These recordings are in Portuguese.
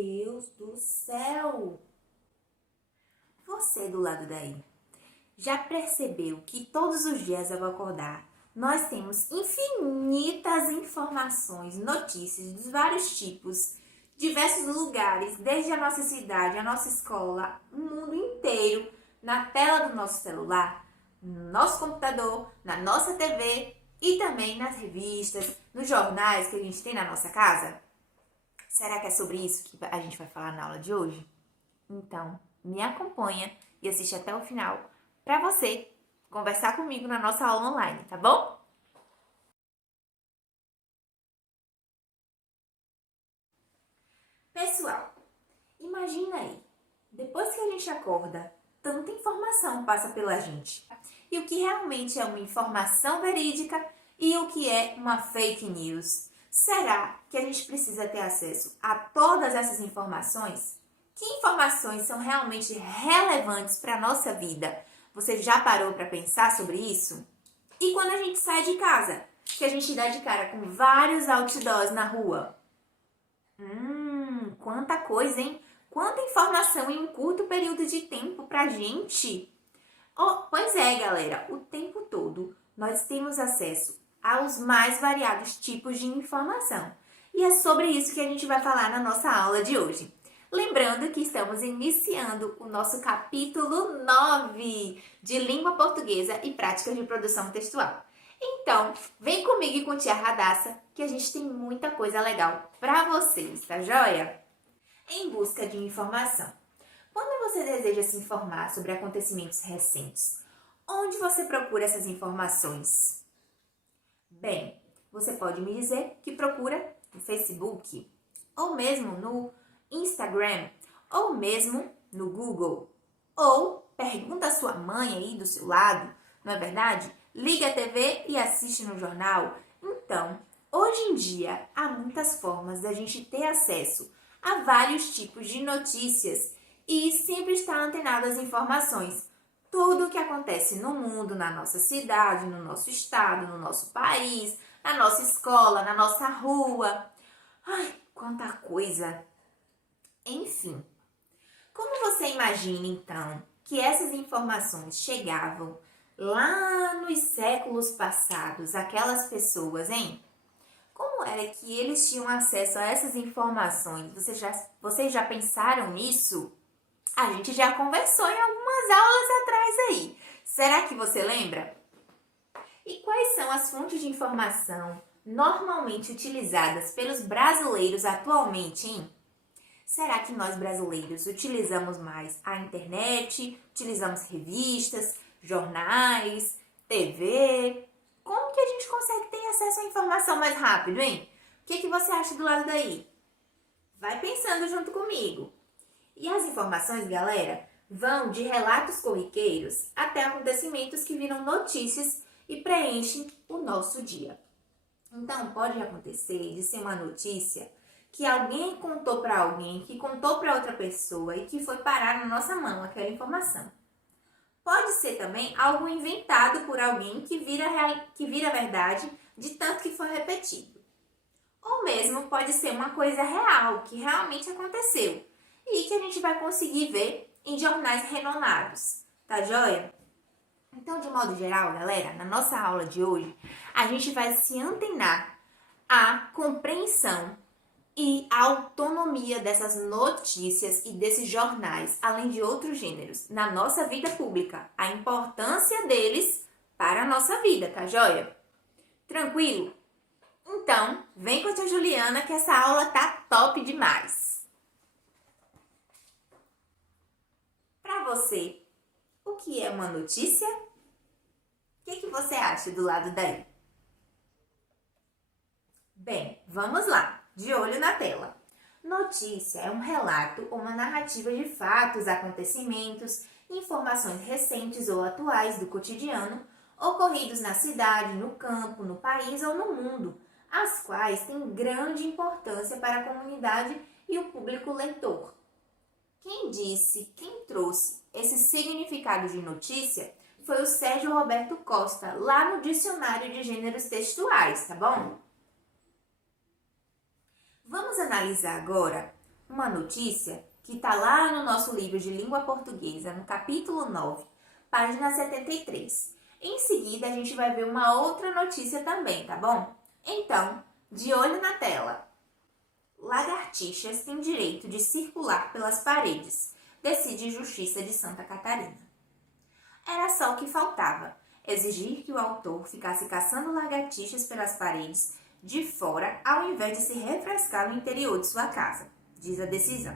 Deus do céu! Você do lado daí, já percebeu que todos os dias ao acordar, nós temos infinitas informações, notícias dos vários tipos, diversos lugares, desde a nossa cidade, a nossa escola, o mundo inteiro, na tela do nosso celular, no nosso computador, na nossa TV e também nas revistas, nos jornais que a gente tem na nossa casa? Será que é sobre isso que a gente vai falar na aula de hoje? Então, me acompanha e assiste até o final para você conversar comigo na nossa aula online, tá bom? Pessoal, imagina aí, depois que a gente acorda, tanta informação passa pela gente. E o que realmente é uma informação verídica e o que é uma fake news? Será que a gente precisa ter acesso a todas essas informações? Que informações são realmente relevantes para a nossa vida? Você já parou para pensar sobre isso? E quando a gente sai de casa, que a gente dá de cara com vários outdoors na rua? Quanta coisa, hein? Quanta informação em um curto período de tempo pra gente. Pois é, galera, o tempo todo nós temos acesso aos mais variados tipos de informação. E é sobre isso que a gente vai falar na nossa aula de hoje. Lembrando que estamos iniciando o nosso capítulo 9 de Língua Portuguesa e Práticas de Produção Textual. Então, vem comigo e com tia Radassa, que a gente tem muita coisa legal para vocês, tá joia? Em busca de informação. Quando você deseja se informar sobre acontecimentos recentes, onde você procura essas informações? Bem, você pode me dizer que procura no Facebook, ou mesmo no Instagram, ou mesmo no Google. Ou pergunta a sua mãe aí do seu lado, não é verdade? Liga a TV e assiste no jornal. Então, hoje em dia, há muitas formas da gente ter acesso a vários tipos de notícias e sempre estar antenado às informações. Tudo o que acontece no mundo, na nossa cidade, no nosso estado, no nosso país, na nossa escola, na nossa rua. Ai, quanta coisa! Enfim, como você imagina então que essas informações chegavam lá nos séculos passados, aquelas pessoas, hein? Como era que eles tinham acesso a essas informações? Vocês já pensaram nisso? A gente já conversou em algumas aulas atrás aí. Será que você lembra? E quais são as fontes de informação normalmente utilizadas pelos brasileiros atualmente, hein? Será que nós brasileiros utilizamos mais a internet, utilizamos revistas, jornais, TV? Como que a gente consegue ter acesso à informação mais rápido, hein? O que você acha do lado daí? Vai pensando junto comigo. E as informações, galera, vão de relatos corriqueiros até acontecimentos que viram notícias e preenchem o nosso dia. Então, pode acontecer de ser uma notícia que alguém contou para alguém, que contou para outra pessoa e que foi parar na nossa mão aquela informação. Pode ser também algo inventado por alguém que vira verdade de tanto que foi repetido. Ou mesmo pode ser uma coisa real, que realmente aconteceu e que a gente vai conseguir ver em jornais renomados, tá joia? Então, de modo geral, galera, na nossa aula de hoje, a gente vai se antenar à compreensão e a autonomia dessas notícias e desses jornais, além de outros gêneros, na nossa vida pública. A importância deles para a nossa vida, tá joia? Tranquilo? Então, vem com a tia Juliana que essa aula tá top demais. Para você, o que é uma notícia? O que você acha do lado daí? Bem, vamos lá. De olho na tela. Notícia é um relato ou uma narrativa de fatos, acontecimentos, informações recentes ou atuais do cotidiano, ocorridos na cidade, no campo, no país ou no mundo, as quais têm grande importância para a comunidade e o público leitor. Quem trouxe esse significado de notícia foi o Sérgio Roberto Costa, lá no Dicionário de Gêneros Textuais, tá bom? Vamos analisar agora uma notícia que está lá no nosso livro de língua portuguesa, no capítulo 9, página 73. Em seguida, a gente vai ver uma outra notícia também, tá bom? Então, de olho na tela. Lagartixas têm direito de circular pelas paredes, decide Justiça de Santa Catarina. Era só o que faltava, exigir que o autor ficasse caçando lagartixas pelas paredes de fora ao invés de se refrescar no interior de sua casa, diz a decisão.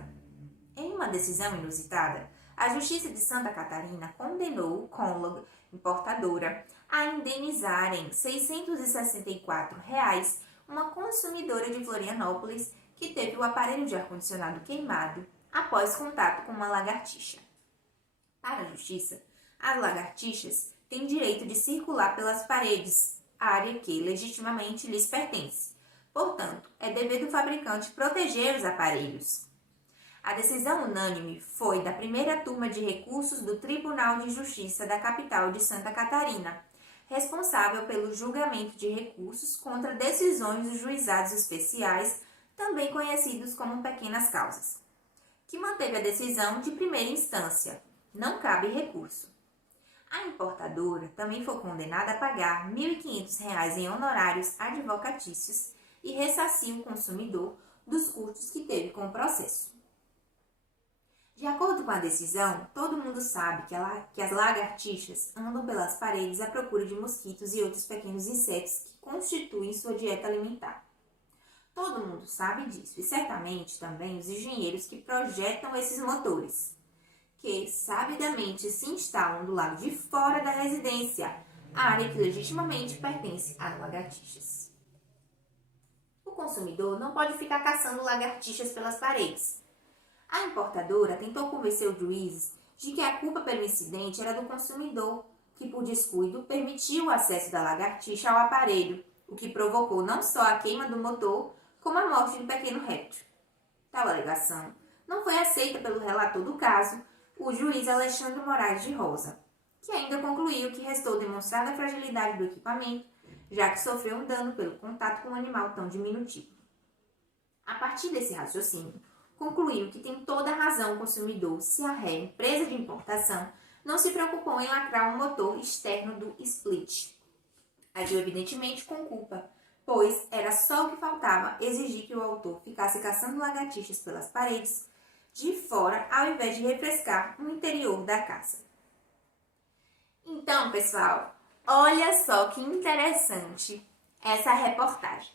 Em uma decisão inusitada, a Justiça de Santa Catarina condenou Conlog, importadora, a indenizarem R$ 664 uma consumidora de Florianópolis que teve o aparelho de ar-condicionado queimado após contato com uma lagartixa. Para a Justiça, as lagartixas têm direito de circular pelas paredes, área que legitimamente lhes pertence. Portanto, é dever do fabricante proteger os aparelhos. A decisão unânime foi da primeira turma de recursos do Tribunal de Justiça da capital de Santa Catarina, responsável pelo julgamento de recursos contra decisões dos juizados especiais, também conhecidos como pequenas causas, que manteve a decisão de primeira instância. Não cabe recurso. A importadora também foi condenada a pagar R$ 1.500 em honorários advocatícios e ressarcir o consumidor dos custos que teve com o processo. De acordo com a decisão, todo mundo sabe que as lagartixas andam pelas paredes à procura de mosquitos e outros pequenos insetos que constituem sua dieta alimentar. Todo mundo sabe disso, e certamente também os engenheiros que projetam esses motores, que sabidamente se instalam do lado de fora da residência, área que legitimamente pertence às lagartixas. O consumidor não pode ficar caçando lagartixas pelas paredes. A importadora tentou convencer os juízes de que a culpa pelo incidente era do consumidor, que por descuido permitiu o acesso da lagartixa ao aparelho, o que provocou não só a queima do motor, como a morte de um pequeno réptil. Tal alegação não foi aceita pelo relator do caso, o juiz Alexandre Moraes de Rosa, que ainda concluiu que restou demonstrar a fragilidade do equipamento, já que sofreu um dano pelo contato com um animal tão diminutivo. A partir desse raciocínio, concluiu que tem toda a razão o consumidor se a empresa de importação não se preocupou em lacrar um motor externo do split. Agiu evidentemente com culpa, pois era só o que faltava exigir que o autor ficasse caçando lagartixas pelas paredes de fora ao invés de refrescar no interior da casa. Então, pessoal, olha só que interessante essa reportagem.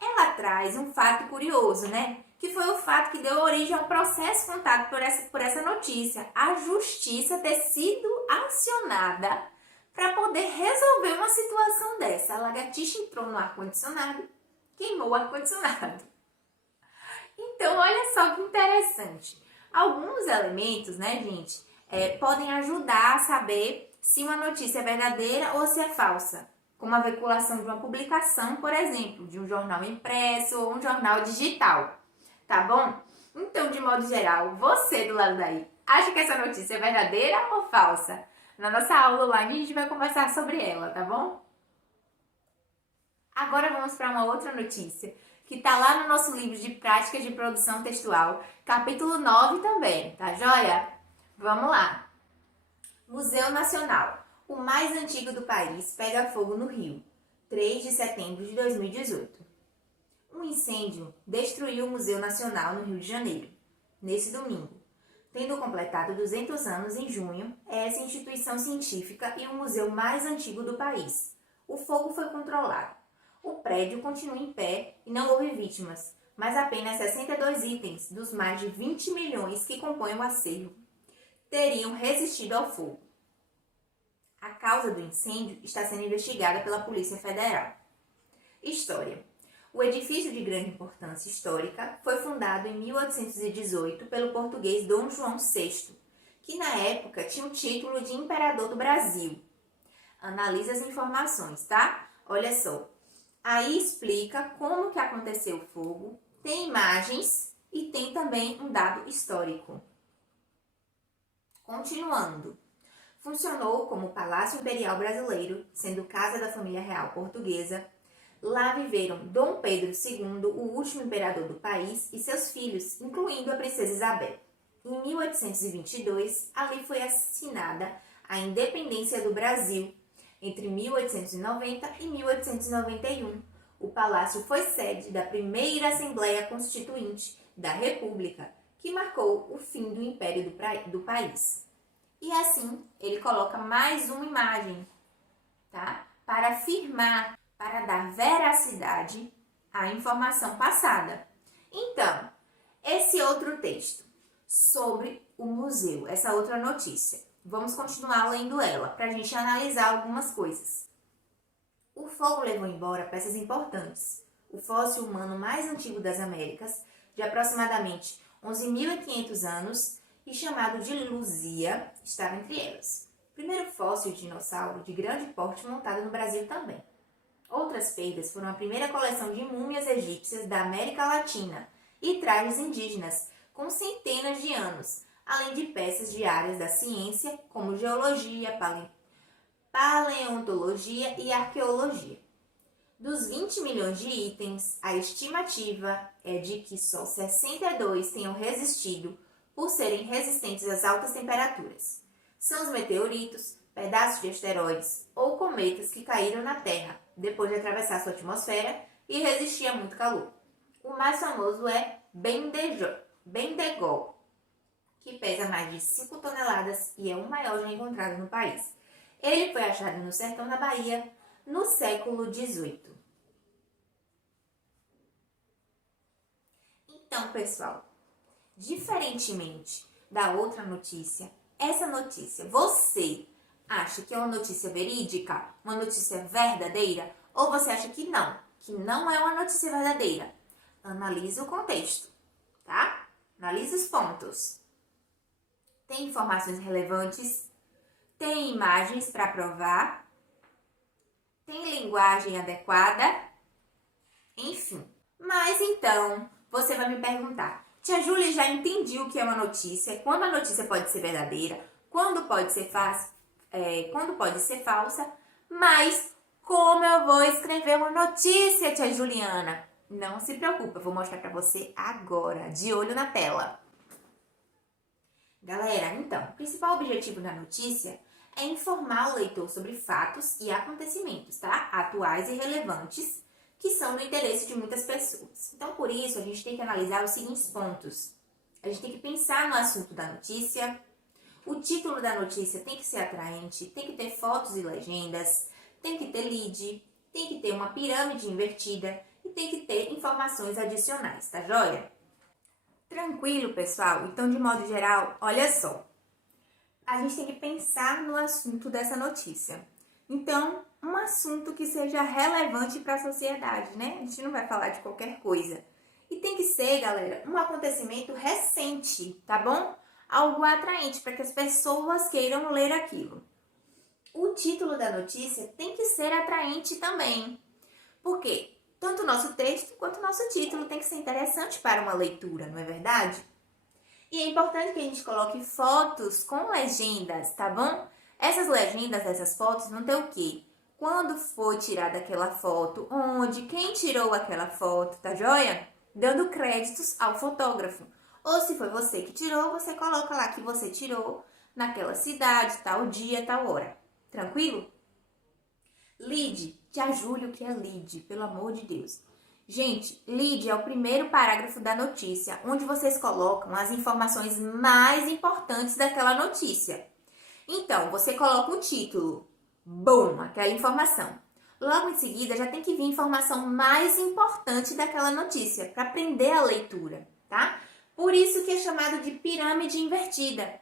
Ela traz um fato curioso, né? Que foi o fato que deu origem ao processo contado por essa notícia. A justiça ter sido acionada para poder resolver uma situação dessa. A lagartixa entrou no ar-condicionado, queimou o ar-condicionado. Então, olha só que interessante. Alguns elementos, né, gente, podem ajudar a saber se uma notícia é verdadeira ou se é falsa. Como a veiculação de uma publicação, por exemplo, de um jornal impresso ou um jornal digital. Tá bom? Então, de modo geral, você do lado daí, acha que essa notícia é verdadeira ou falsa? Na nossa aula online a gente vai conversar sobre ela, tá bom? Agora vamos para uma outra notícia, que tá lá no nosso livro de práticas de produção textual, capítulo 9 também, tá joia? Vamos lá! Museu Nacional, o mais antigo do país, pega fogo no Rio, 3 de setembro de 2018. Um incêndio destruiu o Museu Nacional no Rio de Janeiro, nesse domingo. Tendo completado 200 anos em junho, é essa instituição científica e o museu mais antigo do país. O fogo foi controlado. O prédio continua em pé e não houve vítimas, mas apenas 62 itens dos mais de 20 milhões que compõem o acervo teriam resistido ao fogo. A causa do incêndio está sendo investigada pela Polícia Federal. História. O edifício de grande importância histórica foi fundado em 1818 pelo português Dom João VI, que na época tinha o título de Imperador do Brasil. Analisa as informações, tá? Olha só. Aí explica como que aconteceu o fogo, tem imagens e tem também um dado histórico. Continuando. Funcionou como Palácio Imperial Brasileiro, sendo casa da família real portuguesa. Lá viveram Dom Pedro II, o último imperador do país, e seus filhos, incluindo a princesa Isabel. Em 1822, ali foi assinada a independência do Brasil. Entre 1890 e 1891, o palácio foi sede da primeira Assembleia Constituinte da República, que marcou o fim do Império do país. E assim, ele coloca mais uma imagem, tá? Para afirmar, para dar veracidade à informação passada. Então, esse outro texto sobre o museu, essa outra notícia. Vamos continuar lendo ela, para a gente analisar algumas coisas. O fogo levou embora peças importantes. O fóssil humano mais antigo das Américas, de aproximadamente 11.500 anos, e chamado de Luzia, estava entre elas. O primeiro fóssil de dinossauro de grande porte montado no Brasil também. Outras perdas foram a primeira coleção de múmias egípcias da América Latina e trajes indígenas, com centenas de anos, além de peças de áreas da ciência, como geologia, paleontologia e arqueologia. Dos 20 milhões de itens, a estimativa é de que só 62 tenham resistido por serem resistentes às altas temperaturas. São os meteoritos, pedaços de asteroides ou cometas que caíram na Terra depois de atravessar sua atmosfera e resistir a muito calor. O mais famoso é Bendegol, que pesa mais de 5 toneladas e é o maior já encontrado no país. Ele foi achado no sertão da Bahia no século XVIII. Então, pessoal, diferentemente da outra notícia, essa notícia, você acha que é uma notícia verídica, uma notícia verdadeira, ou você acha que não é uma notícia verdadeira? Analise o contexto, tá? Analise os pontos. Tem informações relevantes? Tem imagens para provar? Tem linguagem adequada? Enfim. Mas então, você vai me perguntar, Tia Júlia, já entendi o que é uma notícia, quando a notícia pode ser verdadeira, quando pode ser falsa, mas como eu vou escrever uma notícia, Tia Juliana? Não se preocupe, eu vou mostrar para você agora, de olho na tela. Galera, então, o principal objetivo da notícia é informar o leitor sobre fatos e acontecimentos, tá? Atuais e relevantes, que são do interesse de muitas pessoas. Então, por isso, a gente tem que analisar os seguintes pontos. A gente tem que pensar no assunto da notícia. O título da notícia tem que ser atraente, tem que ter fotos e legendas, tem que ter lead, tem que ter uma pirâmide invertida e tem que ter informações adicionais, tá joia? Tranquilo, pessoal? Então, de modo geral, olha só. A gente tem que pensar no assunto dessa notícia. Então, um assunto que seja relevante para a sociedade, né? A gente não vai falar de qualquer coisa. E tem que ser, galera, um acontecimento recente, tá bom? Algo atraente para que as pessoas queiram ler aquilo. O título da notícia tem que ser atraente também. Por quê? Tanto o nosso texto quanto o nosso título tem que ser interessante para uma leitura, não é verdade? E é importante que a gente coloque fotos com legendas, tá bom? Essas legendas, essas fotos vão ter o quê? Quando foi tirada aquela foto, onde, quem tirou aquela foto, tá joia? Dando créditos ao fotógrafo. Ou se foi você que tirou, você coloca lá que você tirou naquela cidade, tal dia, tal hora. Tranquilo? Lead, Tia Júlia, o que é lead? Pelo amor de Deus. Gente, lead é o primeiro parágrafo da notícia, onde vocês colocam as informações mais importantes daquela notícia. Então, você coloca o título, bom, aquela informação. Logo em seguida, já tem que vir a informação mais importante daquela notícia, para prender a leitura, tá? Por isso que é chamado de pirâmide invertida.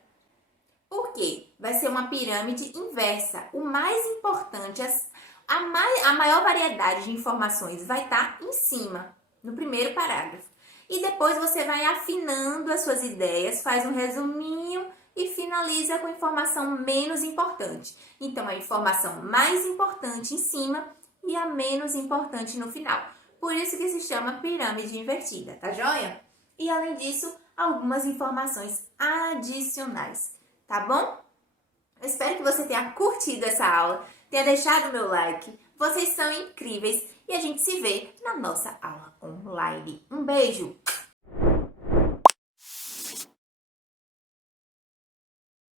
Por quê? Vai ser uma pirâmide inversa. O mais importante, a maior variedade de informações vai estar em cima, no primeiro parágrafo. E depois você vai afinando as suas ideias, faz um resuminho e finaliza com informação menos importante. Então, a informação mais importante em cima e a menos importante no final. Por isso que se chama pirâmide invertida, tá joia? E além disso, algumas informações adicionais, tá bom? Eu espero que você tenha curtido essa aula, tenha deixado o meu like. Vocês são incríveis e a gente se vê na nossa aula online. Um beijo!